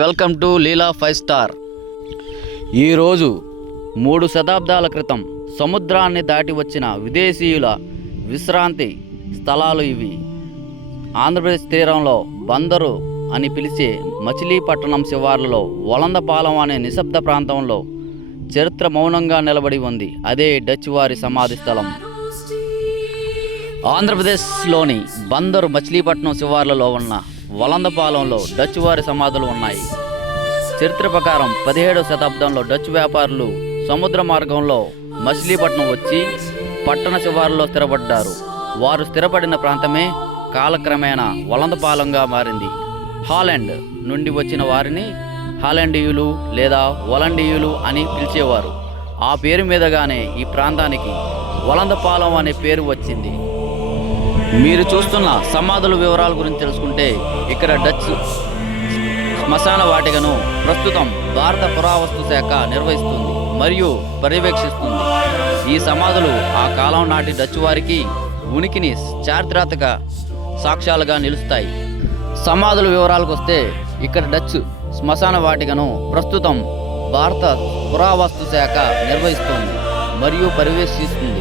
Welcome to Leela 5 star. ఈరోజు 3 శతాబ్దాల క్రితం సముద్రాన్ని దాటి వచ్చిన విదేశీయుల విశ్రాంతి స్థలాలు ఇవి. ఆంధ్రప్రదేశ్ తీరంలో బందరు అని పిలిచే మచిలీపట్నం శివార్లలో వలందపాలెం అనే నిశ్శబ్ద ప్రాంతంలో చరిత్ర మౌనంగా నిలబడి ఉంది. అదే డచ్ వారి సమాధి స్థలం. ఆంధ్రప్రదేశ్లోని బందరు మచిలీపట్నం శివార్లలో ఉన్న వలందపాలెంలో డచ్ వారి సమాధులు ఉన్నాయి. చరిత్ర ప్రకారం 17వ శతాబ్దంలో డచ్ వ్యాపారులు సముద్ర మార్గంలో మచిలీపట్నం వచ్చి పట్టణ శివారులో స్థిరపడ్డారు. వారు స్థిరపడిన ప్రాంతమే కాలక్రమేణా వలందపాలెంగా మారింది. హాలాండ్ నుండి వచ్చిన వారిని హాలాండీయులు లేదా వలండీయులు అని పిలిచేవారు. ఆ పేరు మీదగానే ఈ ప్రాంతానికి వలందపాలెం అనే పేరు వచ్చింది. మీరు చూస్తున్న సమాధుల వివరాల గురించి తెలుసుకుంటే, ఇక్కడ డచ్ శ్మశాన వాటికను ప్రస్తుతం భారత పురావస్తు శాఖ నిర్వహిస్తుంది మరియు పర్యవేక్షిస్తుంది. ఈ సమాధులు ఆ కాలం నాటి డచ్ వారికి ఉనికిని చారిత్రాత్మక సాక్ష్యాలుగా నిలుస్తాయి. సమాధుల వివరాలకు వస్తే, ఇక్కడ డచ్ శ్మశాన వాటికను ప్రస్తుతం భారత పురావస్తు శాఖ నిర్వహిస్తుంది మరియు పర్యవేక్షిస్తుంది.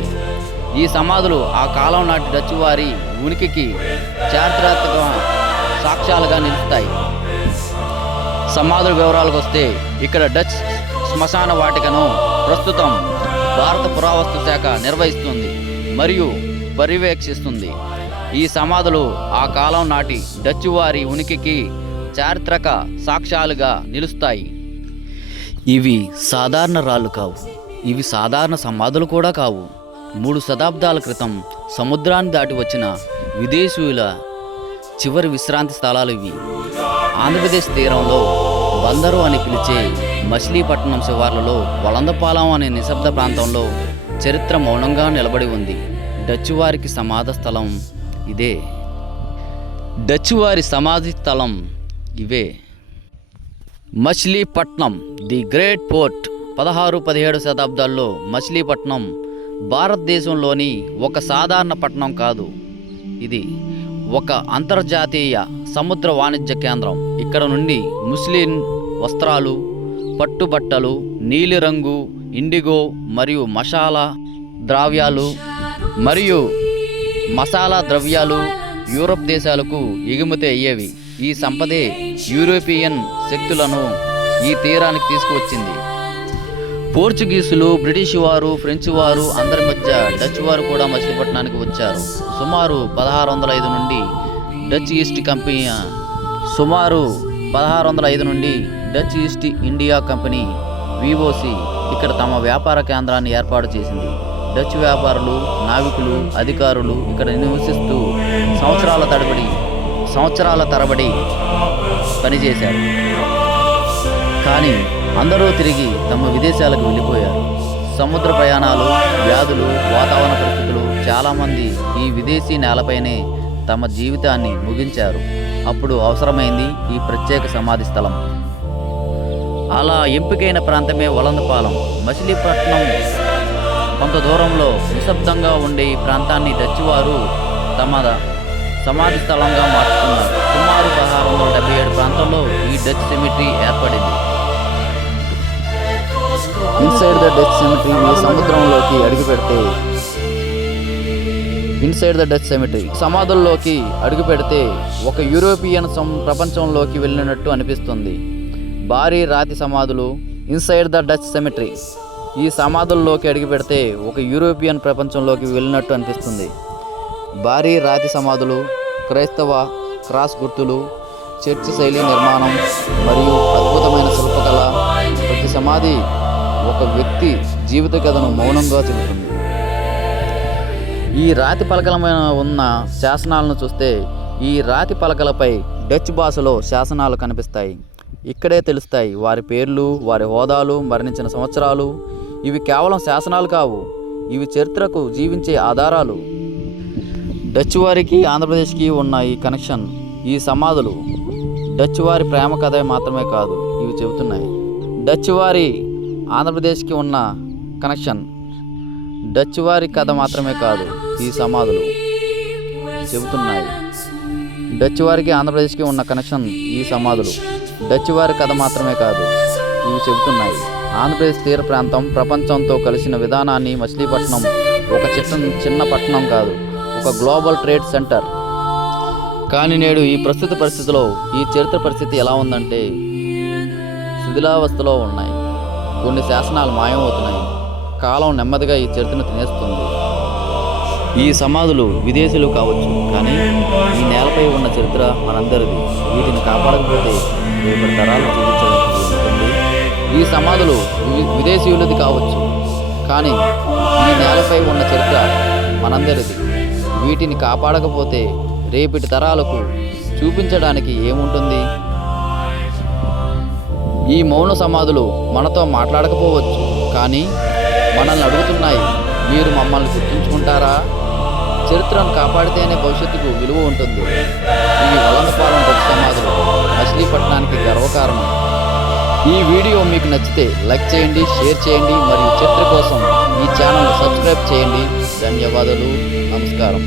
ఈ సమాధులు ఆ కాలం నాటి డచ్ వారి ఉనికికి చారిత్రాత్మక సాక్ష్యాలుగా నిలుస్తాయి. సమాధుల వివరాలకు వస్తే, ఇక్కడ డచ్ శ్మశాన వాటికను ప్రస్తుతం భారత పురావస్తు శాఖ నిర్వహిస్తుంది మరియు పర్యవేక్షిస్తుంది. ఈ సమాధులు ఆ కాలం నాటి డచ్ వారి ఉనికికి చారిత్రక సాక్ష్యాలుగా నిలుస్తాయి. ఇవి సాధారణ రాళ్ళు కావు, ఇవి సాధారణ సమాధులు కూడా కావు. 3 శతాబ్దాల క్రితం సముద్రాన్ని దాటి వచ్చిన విదేశీయుల చివరి విశ్రాంతి స్థలాలు ఇవి. ఆంధ్రప్రదేశ్ తీరంలో బందరు అని పిలిచే మచిలీపట్నం శివార్లలో వలందపాలెం అనే నిశ్శబ్ద ప్రాంతంలో చరిత్ర మౌనంగా నిలబడి ఉంది. డచ్ వారికి సమాధి స్థలం ఇదే. డచ్ వారి సమాధి స్థలం ఇవే. Machilipatnam the great port. 16-17 శతాబ్దాల్లో మచిలీపట్నం భారతదేశంలోని ఒక సాధారణ పట్టణం కాదు, ఇది ఒక అంతర్జాతీయ సముద్ర వాణిజ్య కేంద్రం. ఇక్కడ నుండి ముస్లిం వస్త్రాలు, పట్టుబట్టలు, నీలిరంగు, ఇండిగో మరియు మసాలా ద్రవ్యాలు యూరప్ దేశాలకు ఎగుమతి అయ్యేవి. ఈ సంపదే యూరోపియన్ శక్తులను ఈ తీరానికి తీసుకువచ్చింది. పోర్చుగీసులు, బ్రిటిష్ వారు, ఫ్రెంచ్ వారు అందరి మధ్య డచ్ వారు కూడా మచిలీపట్నానికి వచ్చారు. సుమారు 1605 నుండి Dutch east India company VOC ఇక్కడ తమ వ్యాపార కేంద్రాన్ని ఏర్పాటు చేసింది. డచ్ వ్యాపారులు, నావికులు, అధికారులు ఇక్కడ నివసిస్తూ సంవత్సరాల తరబడి పనిచేశారు. కానీ అందరూ తిరిగి తమ విదేశాలకు వెళ్ళిపోయారు. సముద్ర ప్రయాణాలు, వ్యాధులు, వాతావరణ పరిస్థితులు చాలామంది ఈ విదేశీ నేలపైనే తమ జీవితాన్ని ముగించారు. అప్పుడు అవసరమైంది ఈ ప్రత్యేక సమాధి స్థలం. అలా ఎంపికైన ప్రాంతమే వలందపాలెం. మచిలీపట్నం కొంత దూరంలో నిశ్శబ్దంగా ఉండే ఈ ప్రాంతాన్ని డచ్ వారు తమ సమాధి స్థలంగా మార్చుకున్నారు. సుమారు 1677 ప్రాంతంలో ఈ డచ్ సెమిటరీ ఏర్పడింది. ఇన్సైడ్ ద డచ్ సెమిటరీ సమాధుల్లోకి అడుగుపెడితే ఒక యూరోపియన్ ప్రపంచంలోకి వెళ్ళినట్టు అనిపిస్తుంది. భారీ రాతి సమాధులు. Inside the Dutch cemetery. ఈ సమాధుల్లోకి అడుగుపెడితే ఒక యూరోపియన్ ప్రపంచంలోకి వెళ్ళినట్టు అనిపిస్తుంది. భారీ రాతి సమాధులు, క్రైస్తవ క్రాస్ గుర్తులు, చర్చి శైలి నిర్మాణం మరియు అద్భుతమైన శిల్పకళ. ప్రతి సమాధి ఒక వ్యక్తి జీవిత కథను మౌనంగా చెబుతుంది. ఈ రాతి పలకలమైన ఉన్న శాసనాలను చూస్తే, ఈ రాతి పలకలపై డచ్ భాషలో శాసనాలు కనిపిస్తాయి. ఇక్కడే తెలుస్తాయి వారి పేర్లు, వారి హోదాలు, మరణించిన సంవత్సరాలు. ఇవి కేవలం శాసనాలు కావు, ఇవి చరిత్రకు జీవించే ఆధారాలు. డచ్ వారికి ఆంధ్రప్రదేశ్కి ఉన్న ఈ కనెక్షన్, ఈ సమాధులు డచ్ వారి ప్రేమ కథ మాత్రమే కాదు, ఇవి చెబుతున్నాయి. డచ్ వారి ఆంధ్రప్రదేశ్కి ఉన్న కనెక్షన్ డచ్ వారి కథ మాత్రమే కాదు, ఈ సమాధులు చెబుతున్నాయి. డచ్ వారికి ఆంధ్రప్రదేశ్కి ఉన్న కనెక్షన్ ఈ సమాధులు. డచ్ వారి కథ మాత్రమే కాదు, ఇవి చెబుతున్నాయి. ఆంధ్రప్రదేశ్ తీర ప్రాంతం ప్రపంచంతో కలిసిన విధానాన్ని మచిలీపట్నం ఒక చిన్న పట్టణం కాదు, ఒక గ్లోబల్ ట్రేడ్ సెంటర్. కానీ నేడు ఈ ప్రస్తుత పరిస్థితిలో ఈ చరిత్ర పరిస్థితి ఎలా ఉందంటే శిథిలావస్థలో ఉన్నాయి. కొన్ని శాసనాలు మాయమవుతున్నాయి. కాలం నెమ్మదిగా ఈ చరిత్రను తినేస్తుంది. ఈ సమాధులు విదేశీయులు కావచ్చు, కానీ ఈ నేలపై ఉన్న చరిత్ర మనందరిది. వీటిని కాపాడకపోతే రేపటి తరాలు జీవించడానికి ఉంటుంది. ఈ సమాధులు విదేశీయులది కావచ్చు, కానీ ఈ నేలపై ఉన్న చరిత్ర మనందరిది. వీటిని కాపాడకపోతే రేపటి తరాలకు చూపించడానికి ఏముంటుంది? ఈ మౌన సమాధులు మనతో మాట్లాడకపోవచ్చు, కానీ మనల్ని అడుగుతున్నాయి, మీరు మమ్మల్ని గుర్తుంచుకుంటారా? చరిత్రను కాపాడితేనే భవిష్యత్తుకు విలువ ఉంటుంది. ఇవి వలందపాలెం డచ్ సమాధులు మచిలీపట్నానికి గర్వకారణం. ఈ వీడియో మీకు నచ్చితే లైక్ చేయండి, షేర్ చేయండి మరియు చరిత్ర కోసం ఈ ఛానల్ని సబ్స్క్రైబ్ చేయండి. ధన్యవాదాలు. నమస్కారం.